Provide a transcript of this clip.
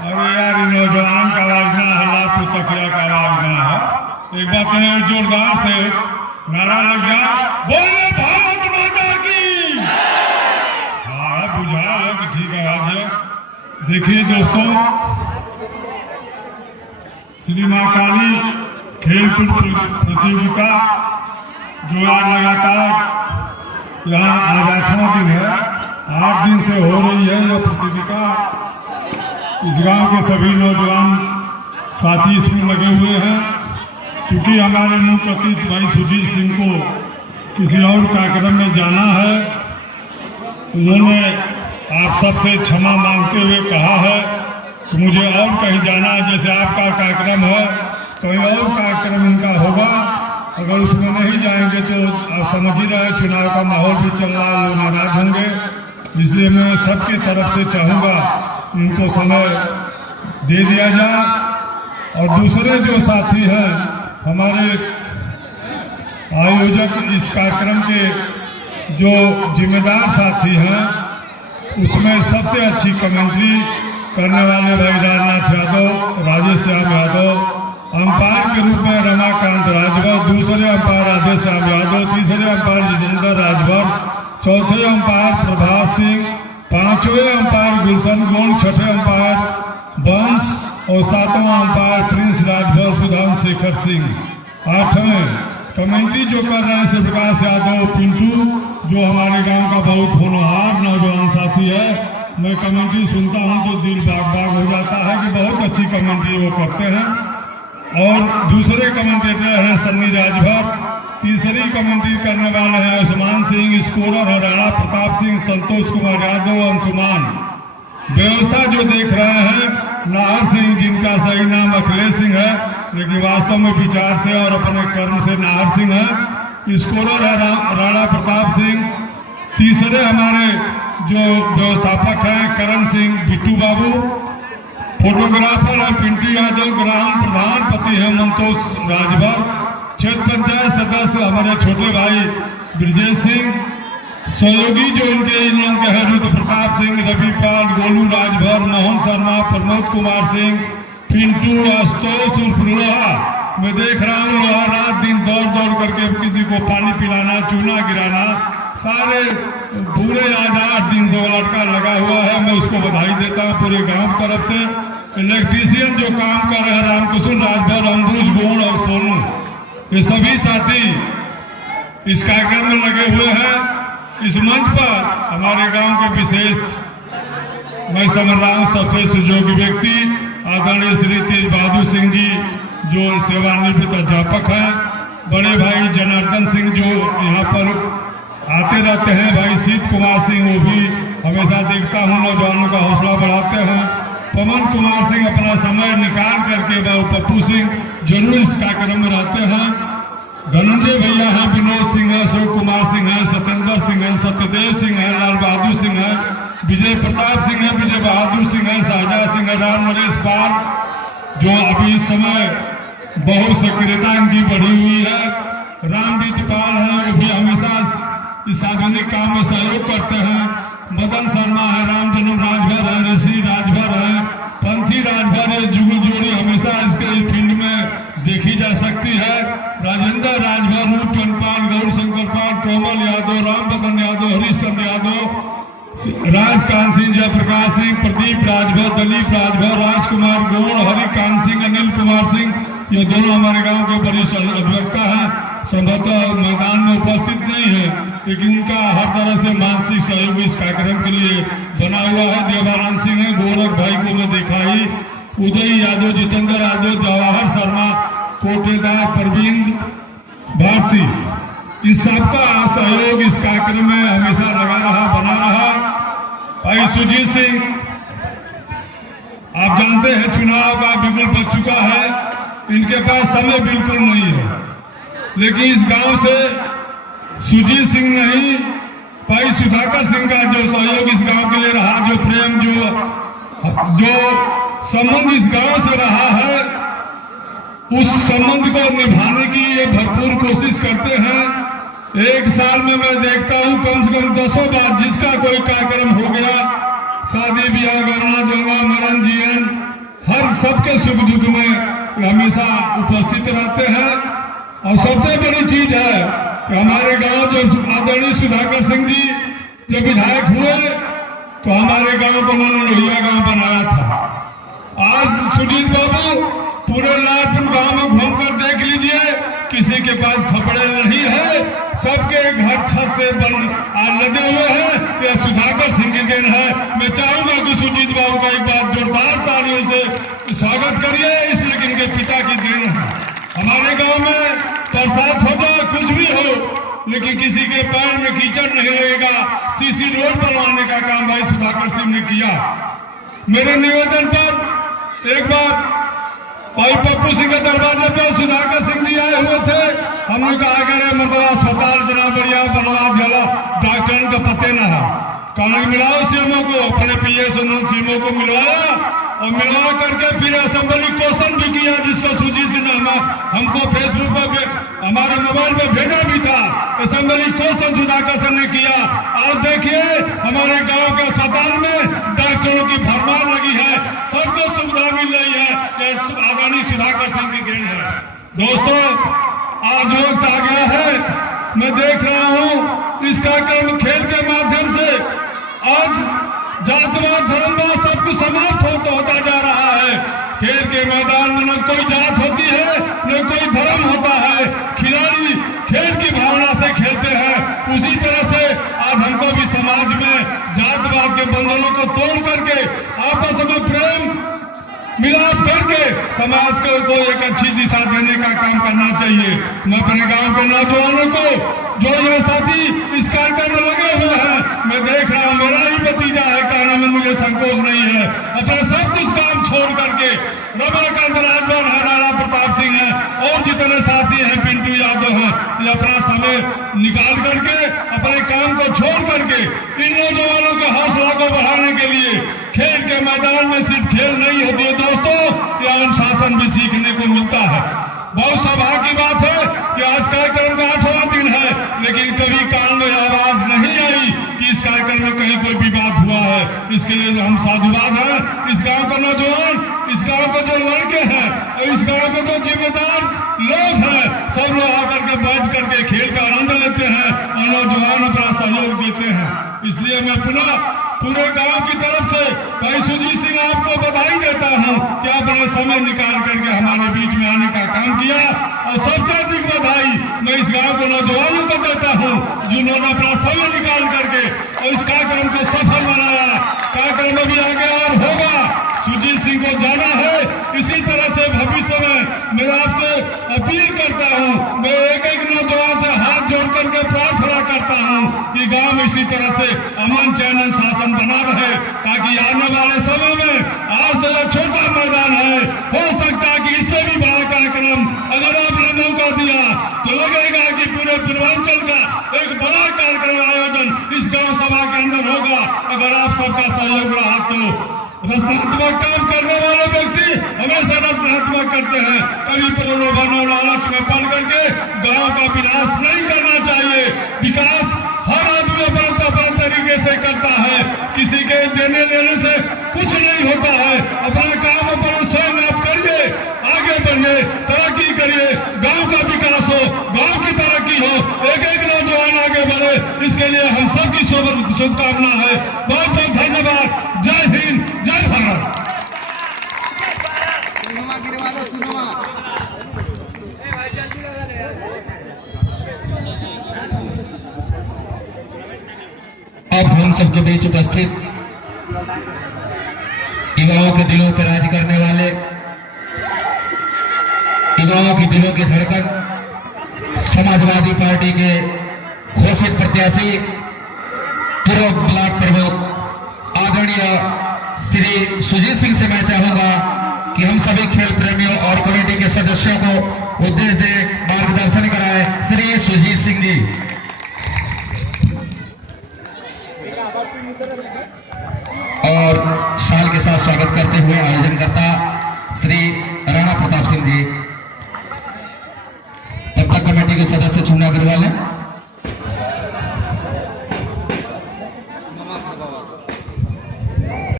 अरे यार इन नौजवान का आवाज ना हल्ला तो तकिया का आवाज ना है। एक बार तेरे जोरदार से नारा लग जा, बोले भारत माता की। हाँ बुझा है कि ठीक आवाज है। देखिए दोस्तों, श्री मां काली खेलकूद प्रतियोगिता जो आज लगातार यहाँ आज 8वां दिन है, 8 दिन से हो रही है यह प्रतियोगिता। इस गांव के सभी नौजवान साथी इसमें लगे हुए हैं। क्योंकि हमारे मुख्य अतिथि भाई सुजीत सिंह को किसी और कार्यक्रम में जाना है, उन्होंने आप सबसे क्षमा मांगते हुए कहा है कि मुझे और कहीं जाना है, जैसे आपका कार्यक्रम है कहीं और कार्यक्रम इनका होगा। अगर उसमें नहीं जाएंगे तो आप समझ ही रहे चुनाव का माहौल भी चल रहा है, लोग नाराज होंगे। इसलिए मैं सबकी तरफ से चाहूँगा उनको समय दे दिया जाए। और दूसरे जो साथी हैं हमारे आयोजक, इस कार्यक्रम के जो जिम्मेदार साथी हैं, उसमें सबसे अच्छी कमेंट्री करने वाले भाई राजनाथ यादव, राजेश श्याम यादव, अंपायर के रूप में रमाकांत राजभर, दूसरे अंपायर राधेश्याम यादव, तीसरे अंपायर जितेंद्र राजभर, चौथे अंपायर प्रभास सिंह, पांचवें अंपायर गुलशन गोंड, छठे अंपायर वंश और सातवां umpire Prince Rajbhar Sudham Shekhar Singh. 8वें commentary जो कर रहे हैं शिवप्रकाश यादव पिंटू, जो हमारे गांव का बहुत होनहार नौजवान साथी है। मैं कमेंट्री सुनता हूं तो दिल बाग बाग हो जाता है कि बहुत अच्छी कमेंट्री वो करते हैं। और दूसरे कमेंटेटर हैं सन्नी राजभर, तीसरी कमेंट्री करने वाले हैं आयुष्मान सिंह, स्कोरर है राणा प्रताप सिंह, संतोष कुमार यादव, अंशुमान। व्यवस्था जो देख रहे हैं नाहर सिंह, जिनका सही नाम अखिलेश सिंह है लेकिन वास्तव में विचार से और अपने कर्म से नाहर सिंह है। स्कोरर है राणा प्रताप सिंह। तीसरे हमारे जो व्यवस्थापक हैं करण सिंह, बिट्टू बाबू। फोटोग्राफर है पिंटू यादव, ग्राम प्रधान पति है मंतोष राजभर। क्षेत्र पंचायत सदस्य हमारे छोटे भाई ब्रजेश सिंह। सहयोगी जो इनके इन लोगों के हैं रुद्र प्रताप सिंह, रवि पाल, गोलू राजभर, मोहन शर्मा, प्रमोद कुमार सिंह, पिंटू, आशुतोष उर्फ लोहा। मैं देख रहा हूँ लोहा रात दिन दौड़ दौड़ करके किसी को पानी पिलाना, चूना गिराना, सारे पूरे आज 8 दिन से वो लड़का लगा हुआ है। मैं उसको बधाई देता हूँ पूरे गांव की तरफ से। इलेक्ट्रीशियन जो काम कर रहे हैं रामकृष्ण राजभर, अंबुज गोंड और सोनू, ये सभी साथी इस कार्यक्रम में लगे हुए हैं। इस मंच पर हमारे गांव के विशेष मैं समझ रहा हूँ सबसे सुयोग्य व्यक्ति आदरणीय श्री तेज बहादुर सिंह जी, जो सेवानिवृत्त अध्यापक हैं। बड़े भाई जनार्दन सिंह जो यहाँ पर आते रहते हैं, भाई शीत कुमार सिंह, वो भी हमेशा देखता हूँ नौजवानों का हौसला बढ़ाते हैं। पवन कुमार सिंह अपना समय निकाल करके वह पप्पू सिंह जरूर इस कार्यक्रम में रहते हैं। धनंजय भैया हैं, विनोद सिंह है, अशोक कुमार सिंह है, सत्येंद्र सिंह है, सत्यदेव सिंह है, लाल बहादुर सिंह है, विजय प्रताप सिंह है, विजय बहादुर सिंह है, शाहजहां सिंह है, राम नरेश पाल, जो अभी इस समय बहुत सक्रियता इनकी बढ़ी हुई है। रामजीत पाल है, वो भी हमेशा इस सार्वजनिक काम में सहयोग करते हैं। मदन शर्मा है, राम जन्म राजभर है, ऋषि राजभर है, पंथी राजभर है। जुगल जोड़ी हमेशा इसके फील्ड में देखी जा सकती है। राजेंद्र राजभर, रूप चंदपाल, गौर शंकर पाल, कोमल यादव, राम बदन यादव, हरीशचंद्र यादव, राजकांत सिंह, जयप्रकाश सिंह, प्रदीप राजभर, दलीप राजभर, राजकुमार गौड़, हरिकांत सिंह, अनिल कुमार सिंह, ये दोनों हमारे गांव के वरिष्ठ अधिवक्ता हैं। संभवतः मैदान में उपस्थित नहीं है लेकिन उनका हर तरह से मानसिक सहयोग इस कार्यक्रम के लिए बना हुआ है। देवानंद सिंह है, गोरख भाई को मैं देखा ही, उदय यादव, जितेंद्र यादव, जवाहर शर्मा, कोटेदार, प्रवीण भारती, इन सबका सहयोग इस कार्यक्रम में हमेशा लगा रहा, बना रहा। भाई सुजीत सिंह, आप जानते हैं चुनाव का बिल्कुल बच चुका है, इनके पास समय बिल्कुल नहीं है, लेकिन इस गांव से सुजीत सिंह नहीं, भाई सुधाकर सिंह का जो सहयोग इस गांव के लिए रहा, जो प्रेम, जो संबंध इस गांव से रहा है, उस संबंध को निभाने की ये भरपूर कोशिश करते हैं। एक साल में मैं देखता हूं कम से कम 10 बार जिसका कोई कार्यक्रम हो गया, शादी ब्याह, गौना, जलवा, मरण, जीवन, सबके सुख दुख में हमेशा उपस्थित रहते हैं। और सबसे बड़ी चीज है कि हमारे गांव जो आदरणीय सुधाकर सिंह जी जब विधायक हुए तो हमारे गांव को उन्होंने लोहिया गांव बनाया था। आज सुजीत बाबू पूरे लालपुर गांव में घूमकर देख लीजिए, किसी के पास कपड़े नहीं है, सबके घर छत से लदे हुए हैं। यह सुधाकर सिंह की देन है। मैं चाहूंगा कि सुजीत बाबू का एक बार जोरदार तालियों से स्वागत करिए, इसलिए इनके पिता की देन है। हमारे गांव में बरसात हो जाए कुछ भी हो, लेकिन किसी के पैर में कीचड़ नहीं लगेगा। सीसी रोड बनवाने का काम भाई सुधाकर सिंह ने किया। मेरे निवेदन पर एक बार भाई पप्पू सिंह के दरवाजे पर सुधाकर सिंह जी आए हुए थे। हमने कहा करे मतलब अस्पताल जना बढ़िया बनवा दिया, डॉक्टर का पते न है। कहना मिलाओ सीएमओ को, अपने पीएस सीएमओ को मिलवाया और मिलवा करके फिर असेंबली क्वेश्चन भी किया, जिसको सुजीत सिंह ने हमको फेसबुक पर हमारे मोबाइल पर भेजा भी था। असेंबली क्वेश्चन सुधाकर सिंह ने किया। आज देखिए हमारे गांव के अस्पताल में डॉक्टरों की भरमार लगी है, सबको सुविधा मिल रही है। आदरणीय सुधाकर सिंह की देन है। दोस्तों आज वक्त आ गया है, मैं देख रहा हूं इस कार्यक्रम खेल के माध्यम से आज जातवाद धर्मवाद सब कुछ समाप्त होता जा रहा है। खेल के मैदान में न कोई जात होती है न कोई धर्म होता है। खिलाड़ी खेल की भावना से खेलते हैं। उसी तरह से आज हमको भी समाज में जातवाद के बंधनों को तोड़ करके आपस में प्रेम मिलाप करके समाज को एक अच्छी दिशा देने का काम करना चाहिए। मैं अपने गांव के नौजवानों को जो ये साथी इस कार्यक्रम में लगे हुए हैं, मैं देख रहा हूं मेरा ही भतीजा है, कहने में मुझे संकोच नहीं है। अपने सब कुछ काम छोड़ करके रमाकांत राजभर है, राणा प्रताप सिंह है और जितने साथी हैं, पिंटू यादव हैं, ये अपना समय निकाल करके अपने काम को छोड़ करके इन नौजवानों के हौसला को बढ़ाने के लिए खेल के मैदान में सिर्फ खेल नहीं होती है दोस्तों, यह अनुशासन भी सीखने को मिलता है। बहुत सौभाग्य की बात है कि आज कार्यक्रम का 8वां दिन है, लेकिन कभी कान में आवाज नहीं आई कि इस कार्यक्रम में कहीं कोई विवाद हुआ है। इसके लिए हम साधुवाद हैं। इस गांव का नौजवान, इस गांव के जो लड़के हैं और इस गांव के जो जिम्मेदार लोग हैं, सब लोग आकर के बैठ करके खेल का आनंद लेते हैं और नौजवान अपना सहयोग देते हैं। इसलिए मैं पुनः पूरे गांव की तरफ से भाई सुजीत सिंह आपको बधाई देता हूं कि आपने समय निकाल करके हमारे बीच में आने का काम किया। और सबसे अधिक बधाई मैं इस गांव के नौजवानों को देता हूं जिन्होंने अपना समय निकाल करके और इस कार्यक्रम को सफल बनाया। कार्यक्रम अभी आगे और होगा, सुजीत सिंह को जाना है। इसी तरह से भविष्य में मैं आपसे अपील करता हूं, मैं एक एक नौजवान से हाथ जोड़ करके प्रार्थना करता हूं कि गांव में इसी तरह से अमन चैन शासन बना रहे, ताकि आने वाले समय में आज जो छोटा मैदान है, हो सकता है कि इससे भी बड़ा कार्यक्रम अगर आपने मौका दिया तो लगेगा कि पूरे पूर्वांचल का एक बड़ा कार्यक्रम आयोजन इस गांव सभा के अंदर होगा। अगर आप सबका सहयोग रहा तो रचनात्मक काम करने वाले व्यक्ति हमेशा रचनात्मक करते हैं, कभी प्रलोभन और लालच में पड़ करके गांव का विनाश नहीं करना चाहिए। विकास हर आदमी अपने तरीके से करता है, किसी के देने लेने से कुछ नहीं होता है। अपना काम अपना स्वयं आप करिए, आगे बढ़िए, तरक्की करिए, गांव का विकास हो, गांव की तरक्की हो, एक एक नौजवान आगे बढ़े, इसके लिए हम सबकी शुभकामना है। बहुत बहुत धन्यवाद। जय हिंद, जय भारत। अब हम सबके बीच उपस्थित युवाओं के दिलों पर राज करने वाले, युवाओं के दिलों की धड़कन, समाजवादी पार्टी के घोषित प्रत्याशी पूर्व ब्लॉक प्रमुख आदरणीय श्री सुजीत सिंह से मैं चाहूंगा कि हम सभी खेल प्रेमियों और कमेटी के सदस्यों को उपदेश दे, मार्गदर्शन कराए। श्री सुजीत सिंह जी। और शाल के साथ स्वागत करते हुए आयोजनकर्ता श्री राणा प्रताप सिंह जी। तब तक कमेटी के सदस्य चुनाव करवा लें।